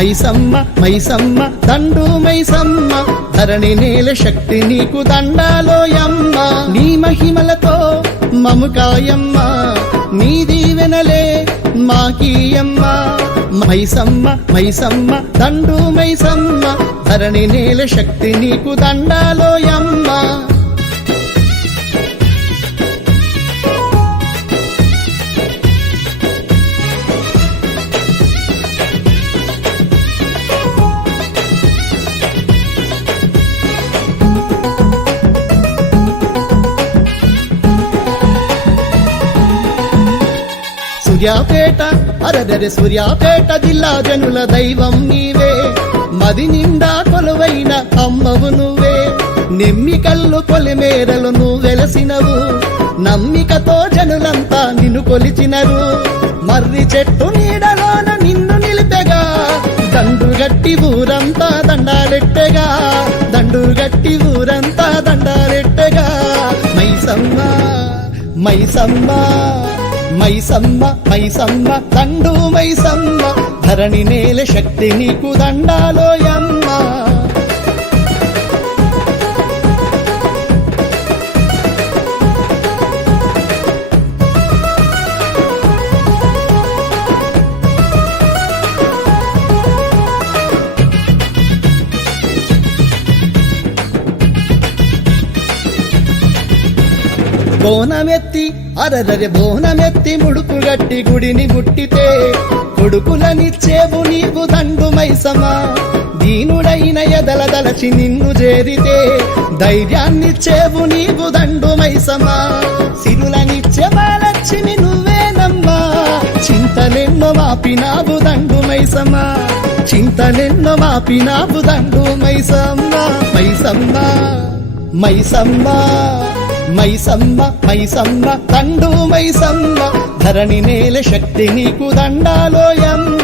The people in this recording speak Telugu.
మైసమ్మ మైసమ్మ దండు మైసమ్మ ధరణి నేల శక్తి నీకు దండాలోయమ్మ నీ మహిమలతో మముకాయమ్మ నీ దీవెనలే మాకీయమ్మ మైసమ్మ మైసమ్మ దండు మైసమ్మ ధరణి నేల శక్తి నీకు దండాలోయమ్మ సూర్యాపేట అరదరి సూర్యాపేట జిల్లా జనుల దైవం నీవే మది నిండా కొలువైన అమ్మవు నువ్వే నెమ్మికల్లు కొలిమేరలు నువ్వు వెలసినవు నమ్మికతో జనులంతా నిన్ను కొలిచినరు మర్రి చెట్టు నీడలోన నిన్ను నిలిపెగా దండుగట్టి ఊరంతా దండాలెట్టెగా దండుగట్టి ఊరంతా దండాలెట్టెగా మైసమ్మ మైసమ్మ మైసమ్మ మైసమ్మ దండు మైసమ్మ ధరణి నేల శక్తి నీకు దండాలోయమ్మ బోనమెత్తి అరదరి బోనమెత్తి ముడుపు గట్టి గుడిని ముట్టితే కొడుకులనిచ్చేవు నీవు దండు మైసమ్మ దీనుడైన ఎదల దలచి నిన్ను చేరితే ధైర్యాన్నిచ్చేవు నీవు దండు మైసమ్మ సిరులనిచ్చే బాలక్ష్మి నువ్వేనమ్మా చింతలెన్నో మాపినావు దండు మైసమ్మ చింతలెన్నో మాపినావు దండు మైసమ్మ మైసమ్మ మైసమ్మ మైసమ్మ మైసమ్మ దండు మైసమ్మ ధరణి నేల శక్తి నీకు దండాలోయమ్మ